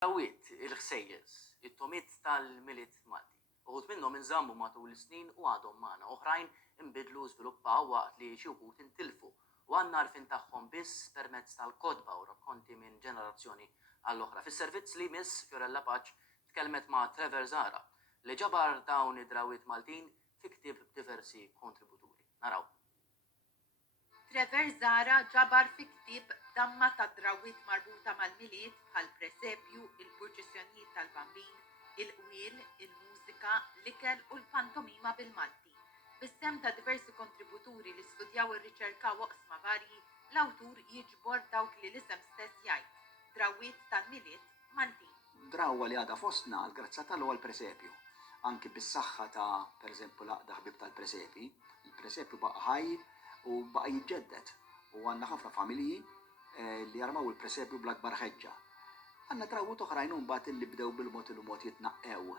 Dawit, il-ħsejjes, it-tomiet tal-miliet Malti. Uħud minnhom inżammu matul is-snin u għadhom magħna, oħrajn inbidlu żviluppaw waqt li xi wħud intilfu u għandna għarfien tagħhom biss permezz tal-kotba u rakkonti minn ġenerazzjoni għall-oħra. Fis-servizz li miss Fiorella Paċ tkellmet ma' Trevor Zara li ġabar dawn id-drawiet Maltin fi ktieb b'diversi kontributuri. Naraw. Trevor Zara ġabar fi ktieb damma ta' drawiet marbuta mal-miliet bħal presepju, il-purċissjonijiet tal-bambin, il-qwiel, il-mużika, l-ikel u l-pantomima bil-Malti. Bis-sem ta' diversi kontributuri li studjaw ir-riċerkaw oqsma varji, l-awtur jiġbor dawk li l-isem stess jgħid, drawiet tal-miliet Maltin. Drawwa li għadha fostna grazzi tal presepju. Anki bis-saħħa ta' pereżempju l-aqda ħbib tal-presepi, il-presepju baqa' ħaj u baqa' jiġġedded. U għandna ħafna familji li jarmaw il-presepju bl-akbar ħeġġa. Għandna drawwiet oħrajn mbagħad li bdew bil-mod il-mod jitnaqqew.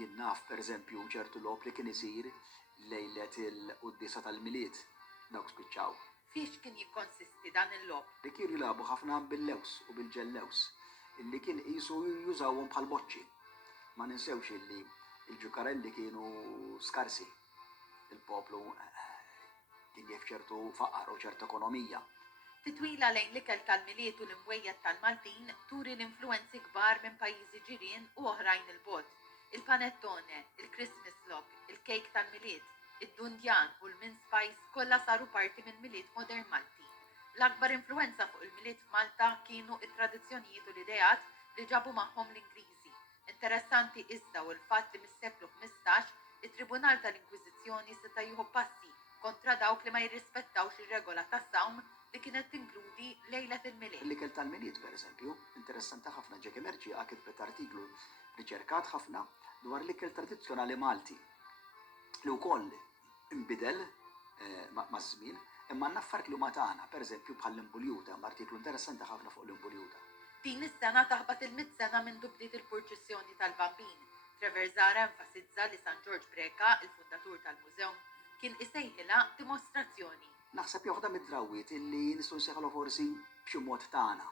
Jinnaf pereżempju ċertu logħob li kien isir lejlet il-qudiesa tal-miliet dawk spiċċaw. Fiex kien jikkonsisti dan il-logħob? Li kienu jilagħbu ħafna bil-lews u bil-ġellews, illi kien qisu jużawhom bħal boċċi. Ma ninsewx illi il-ġukarelli kienu skarsi. Il-poplu kien jef ċertu faqar u ċertu ekonomija. Titwila lejn l-ikel tal-miliet u l-imwejjed tal-Maltin turi l-influenzi kbar minn pajjiżi ġirien u oħrajn il-bot. Il-panettone, il-Christmas log, il-kejk tal-miliet, id-dundjan u l-min spice kollha saru parti minn miliet modern Malti. L-akbar influenza fuq il-miliet f'Malta kienu it-tradizzjonijiet u l-idejat li ġabu magħhom l-Ingliżi. Interessanti iżda u l-fatt li mis-seklu 15 it-Tribunal tal-Inkwiżizzjoni seta' jieħu passi kontra dawk li ma jirrispettawx ir-regola tas-sawm li kienet tinkludi lejlet il-miliet. L-ikel tal-miliet, pereżempju, interessanti ħafna ġek emerġi kitbet artiklu riċerkat ħafna dwar l-ikel tradizzjonali Malti li wkoll inbidel maż-żmien, imma naffart li huma tagħna, pereżempju bħall-imbuljuta, artiklu interessanti ħafna fuq l-imbuljuta. Din is-sena taħbad il-100 sena minn bdiet il-purċissjoni tal-bambin. Trevor Zara enfasizza li San George Breka, il-fundatur tal-mużeum, kien isejħilha dimostrazzjoni. Naħseb joħda mid-drawwiet illi nistgħu nseħħlu forsi b'xi mod tagħna.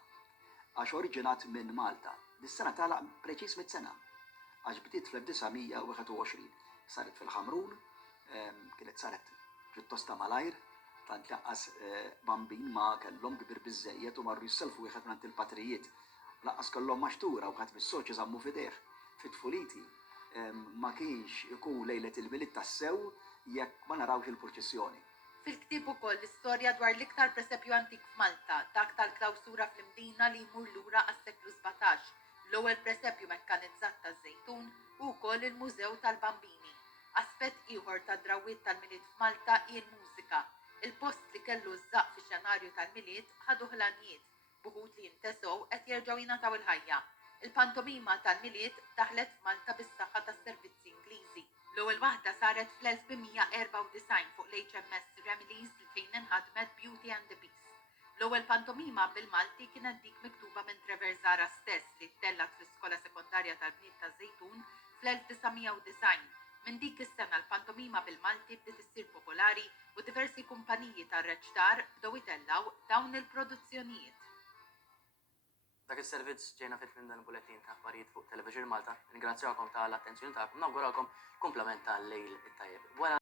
Għax oriġinat minn Malta. Dis-sena tagħlaq preċiż 100 sena. Għax bdiet fl-1921. Saret fil-Ħamrun, kienet saret pjuttost ta' malajr, tant laqqas bambin ma kellhom kbir biżżejjed u marru jisselfu wieħed minn il-patrijiet. Laqqas kellhom maxtura u ħadd mis-soċ iżammu f'idejh. Fit-tfuliti ma kienx ikun lejlet il-miliet tas-sew jekk ma narawx il-purċissjoni. Fil-ktieb ukoll l-istorja dwar l-iktar presepju antik f'Malta, dak tal-klawsura fl-Mdina li jmur lura għas-seklu 17, l-ewwel presepju mekkanizzat taż-żejtun u wkoll il-Mużew tal-Bambini. Aspett ieħor tad-drawwiet tal-miliet f'Malta hi l-mużika. Il-post li kellu żaq fix-xenarju tal-miliet ħadu ħlanijiet, buħud li jintesew qed jerġgħu jingħataw il-ħajja. Il-pantomima tal-miliet daħlet f'Malta bis-saħħa tas-servizzi Ingliżi. L-ewwel waħda saret fl-1994 fuq l-HMS Ramillies li fejn inħadmet Beauty and the Beast. L-ewwel pantomima bil-Malti kienet dik miktuba minn Trevor Zara stess li ttellat fl-Iskola Sekondarja tal-Bniet taż-Żejtun fl-1990. Minn dik is-sena l-pantomima bil-Malti bdiet issir popolari u diversi kumpaniji tar-reċtar bdew itellaw dawn il-produzzjonijiet. Dak is-servizz ġejna fit minn dan il-bulettin ta' aħbarijiet fuq Television Malta. Ringrazzjakom tal-attenzjoni tagħkom, nawguralkom kumplament tal-lejl it-tajjeb.